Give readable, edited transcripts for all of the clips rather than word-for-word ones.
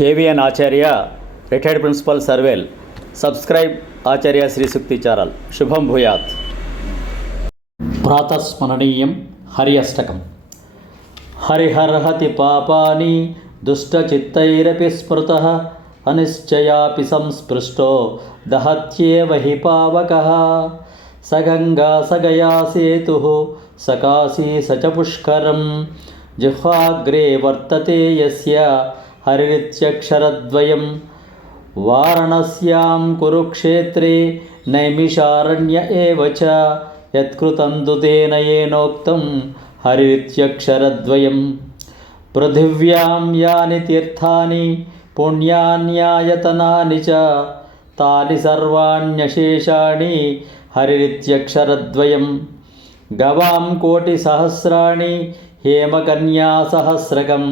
KVN Acharya, retired principal Sarvel. Subscribe Acharya Sri Sukti Charal. Shubham Bhuyat. ప్రాతస్మరణీయం Hari అష్టకం. హరిహర్హతి పాపాని దుష్టచిత్తైరపి స్మృతః అనిశ్చయాపి సంస్పృష్టో దహత్యేవ హి పావకః. సగంగా సగయా సేతుః సకాశీ సచ పుష్కరం. జిహ్వాగ్రే వర్తతే యస్య హరిరిత్యక్షరద్వయం. వారణస్యాం కురుక్షేత్రే నైమిషారణ్య ఏవ చ యత్కృతం తేన యేనోక్తం హరిరిత్యక్షరద్వయం. పృథివ్యాం యాని తీర్థాని పుణ్యాన్యాయతనాని చ తాని సర్వాణ్యశేషాణి హరిరిత్యక్షరద్వయం. గవాం కోటి సహస్రాణి హేమకన్యా సహస్రకం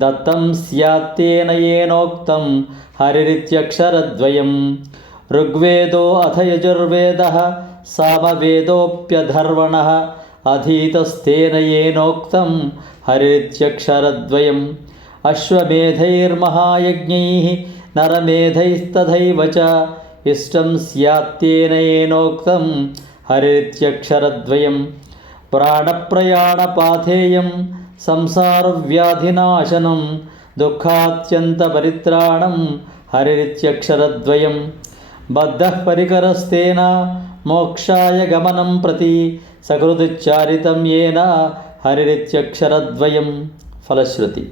దత్తం స్యాత్తేన యేనోక్తం హరిరిత్యక్షరద్వయం. ఋగ్వేదో అథ యజుర్వేదః సామవేదోప్యధర్వణః అధీతస్తేన యేనోక్తం హరిరిత్యక్షరద్వయం. అశ్వమేధైర్మహాయజ్ఞైః నరమేధైస్తథైవ చ ఇష్టం స్యాత్తేన యేనోక్తం హరిరిత్యక్షరద్వయం. ప్రాణప్రయాణపాథేయం సంసారవ్యాధినాశనం దుఃఖాత్యంతపరిత్రాణం హరిరిత్యక్షరద్వయం. బద్ధః పరికరస్తేన మోక్షాయ గమనం ప్రతి సకృదుచ్చారితం యేన హరిరిత్యక్షరద్వయం. ఫలశ్రుతి.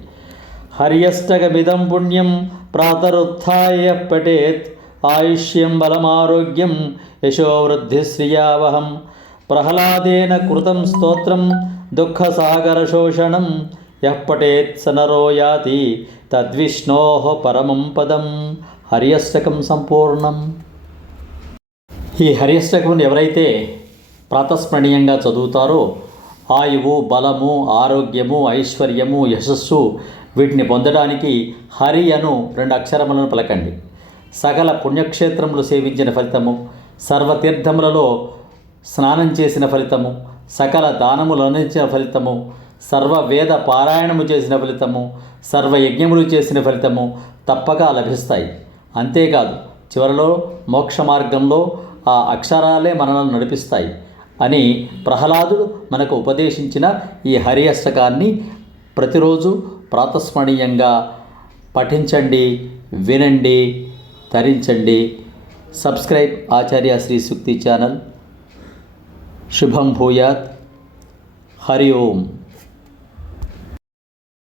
హర్యష్టకమిదం పుణ్యం ప్రాతరుత్థాయ పఠేత్ ఆయుష్యం బలమారోగ్యం యశోవృద్ధిశ్రియావహం. ప్రహ్లాదేన కృతం స్తోత్రం దుఃఖసాగరశోషణం యః పఠేత్ స నరో యాతి తద్విష్ణోః పరమం పదం. హరియష్టకం సంపూర్ణం. ఈ హరియష్టకమును ఎవరైతే ప్రాతస్మరణీయంగా చదువుతారో ఆయువు, బలము, ఆరోగ్యము, ఐశ్వర్యము, యశస్సు వీటిని పొందడానికి హరి అను 2 అక్షరములను పలకండి. సకల పుణ్యక్షేత్రములు సేవించిన ఫలితము, సర్వతీర్థములలో స్నానం చేసిన ఫలితము, సకల దానములు అందించిన ఫలితము, సర్వవేద పారాయణము చేసిన ఫలితము, సర్వయజ్ఞములు చేసిన ఫలితము తప్పక లభిస్తాయి. అంతేకాదు చివరిలో మోక్ష మార్గంలో ఆ అక్షరాలే మనల్ని నడిపిస్తాయి అని ప్రహ్లాదుడు మనకు ఉపదేశించిన ఈ హరి అష్టకాన్ని ప్రతిరోజు ప్రాతస్మరణీయంగా పఠించండి, వినండి, ధరించండి. సబ్స్క్రైబ్ ఆచార్య శ్రీ సూక్తి ఛానల్. శుభం భూయాత్. హరి ఓం.